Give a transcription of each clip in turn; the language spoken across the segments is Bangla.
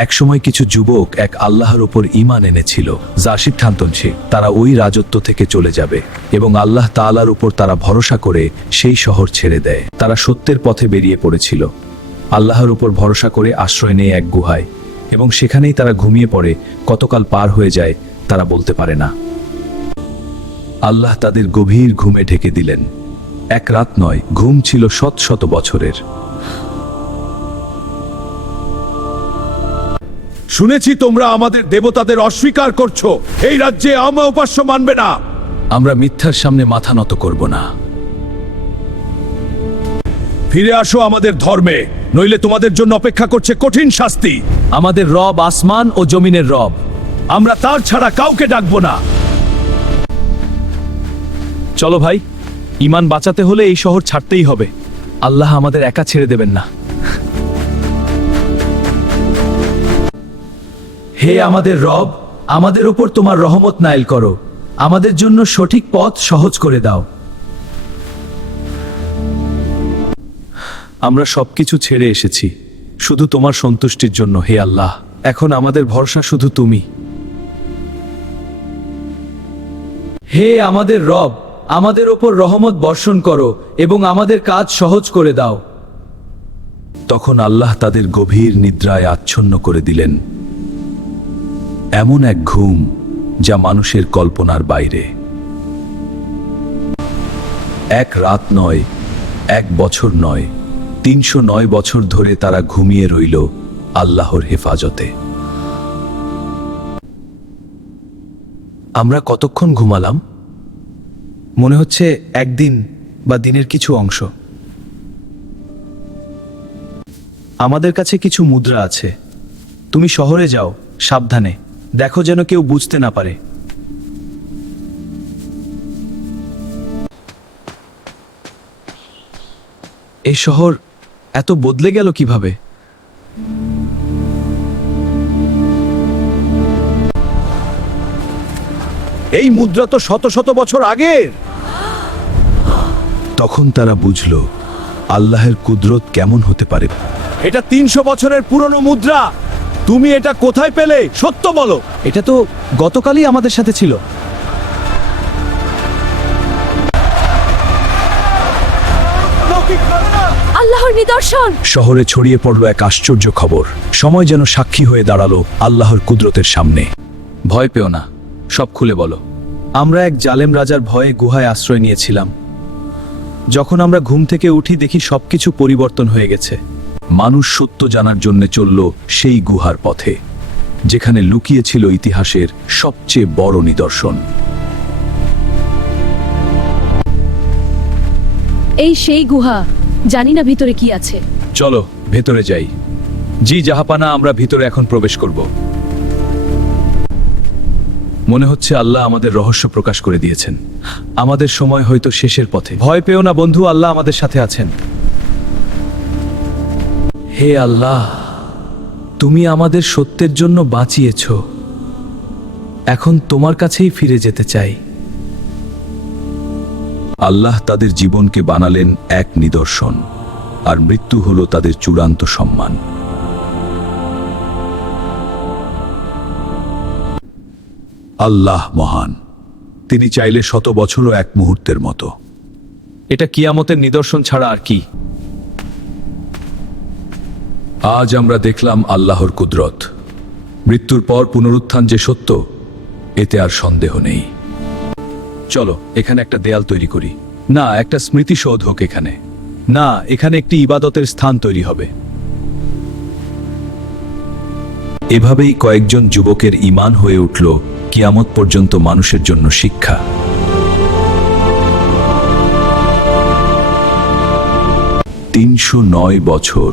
একসময় কিছু যুবক এক আল্লাহর ওপর ঈমান এনেছিল। যা সিদ্ধান্ত তারা ওই রাজত্ব থেকে চলে যাবে এবং আল্লাহ তাআলার উপর তারা ভরসা করে সেই শহর ছেড়ে দেয়। তারা সত্যের পথে বেরিয়ে পড়েছিল। আল্লাহর উপর ভরসা করে আশ্রয় নেয় এক গুহায় এবং সেখানেই তারা ঘুমিয়ে পড়ে, কতকাল পার হয়ে যায় তারা বলতে পারে না। আল্লাহ তাদের গভীর ঘুমে ঢেকে দিলেন। এক রাত নয়, ঘুম ছিল শত শত বছরের। শুনেছি তোমরা আমাদের দেবতাদের অস্বীকার করছ। এই রাজ্যে আমা উপাস্য মানবে না। আমরা মিথ্যার সামনে মাথা নত করব না। ফিরে আসো আমাদের ধর্মে নইলে তোমাদের জন্য অপেক্ষা করছে কঠিন শাস্তি। আমাদের রব আসমান ও জমিনের রব। আমরা তার ছাড়া কাউকে ডাকবো না। চলো ভাই ইমান বাঁচাতে হলে এই শহর ছাড়তেই হবে। আল্লাহ আমাদের একা ছেড়ে দেবেন না। হে আমাদের রব, আমাদের উপর তোমার রহমত নাইল করো। আমাদের জন্য সঠিক পথ সহজ করে দাও। আমরা সবকিছু ছেড়ে এসেছি, শুধু তোমার সন্তুষ্টির জন্য, হে আল্লাহ। এখন আমাদের ভরসা শুধু তুমি। হে আমাদের রব, আমাদের ওপর রহমত বর্ষণ করো এবং আমাদের কাজ সহজ করে দাও। তখন আল্লাহ তাদের গভীর নিদ্রায় আচ্ছন্ন করে দিলেন। এমন এক ঘুম যা মানুষের কল্পনার বাইরে। এক রাত নয়, এক বছর নয়, তিনশো নয় বছর ধরে তারা ঘুমিয়ে রইল আল্লাহর হেফাজতে। আমরা কতক্ষণ ঘুমালাম? মনে হচ্ছে একদিন বা দিনের কিছু অংশ। আমাদের কাছে কিছু মুদ্রা আছে। তুমি শহরে যাও, সাবধানে। দেখো যেন কেউ বুঝতে না পারে। এই শহর এত বদলে গেল কীভাবে? এই মুদ্রা তো শত শত বছর আগের। তখন তারা বুঝল আল্লাহের কুদরত কেমন হতে পারে। এটা তিনশো বছরের পুরনো মুদ্রা। তুমি এটা কোথায় পেলে? সত্য বলো। এটা তো গতকালই আমাদের সাথে ছিল। আল্লাহর নিদর্শন। শহরে ছড়িয়ে পড়ল এক আশ্চর্য খবর। সময় যেন সাক্ষী হয়ে দাঁড়াল আল্লাহর কুদরতের সামনে। ভয় পেও না সব খুলে বলো। আমরা এক জালেম রাজার ভয়ে গুহায় আশ্রয় নিয়েছিলাম। যখন আমরা ঘুম থেকে উঠি দেখি সবকিছু পরিবর্তন হয়ে গেছে। মানুষ সত্য জানার জন্য চলল সেই গুহার পথে যেখানে লুকিয়েছিল ইতিহাসের সবচেয়ে বড় নিদর্শন। এই সেই গুহা জানি না ভিতরে কি আছে। চলো ভেতরে যাই। জি জাহাপানা আমরা ভিতরে এখন প্রবেশ করব। মনে হচ্ছে আল্লাহ আমাদের রহস্য প্রকাশ করে দিয়েছেন। আমাদের সময় হয়তো শেষের পথে। ভয় পেও না বন্ধু আল্লাহ আমাদের সাথে আছেন। হে আল্লাহ তুমি আমাদের সত্যের জন্য বাঁচিয়েছ। এখন তোমার কাছেই ফিরে যেতে চাই। আল্লাহ তাদের জীবনকে বানালেন এক নিদর্শন আর মৃত্যু হল তাদের চূড়ান্ত সম্মান। আল্লাহ মহান তিনি চাইলে শত বছরও এক মুহূর্তের মতো। এটা কিয়ামতের নিদর্শন ছাড়া আর কি? আজ আমরা দেখলাম আল্লাহর কুদরত। মৃত্যুর পর পুনরুত্থান যে সত্য, এতে আর সন্দেহ নেই। চলো, এখানে একটা দেয়াল তৈরি করি। না, একটা স্মৃতিসৌধ হোক এখানে। না, এখানে একটি ইবাদতের স্থান তৈরি হবে। এভাবেই কয়েকজন যুবকের ইমান হয়ে উঠল কিয়ামত পর্যন্ত মানুষের জন্য শিক্ষা। তিনশো নয় বছর।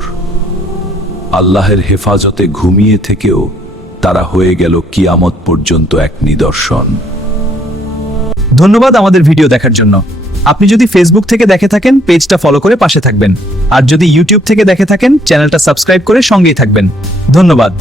আল্লাহের হেফাজতে ঘুমিয়ে থেকেও তারা হয়ে গেল কিয়ামত পর্যন্ত এক নিদর্শন। ধন্যবাদ আমাদের ভিডিও দেখার জন্য। আপনি যদি ফেসবুক থেকে দেখে থাকেন, পেজটা ফলো করে পাশে থাকবেন। আর যদি ইউটিউব থেকে দেখে থাকেন, চ্যানেলটা সাবস্ক্রাইব করে সঙ্গেই থাকবেন। ধন্যবাদ।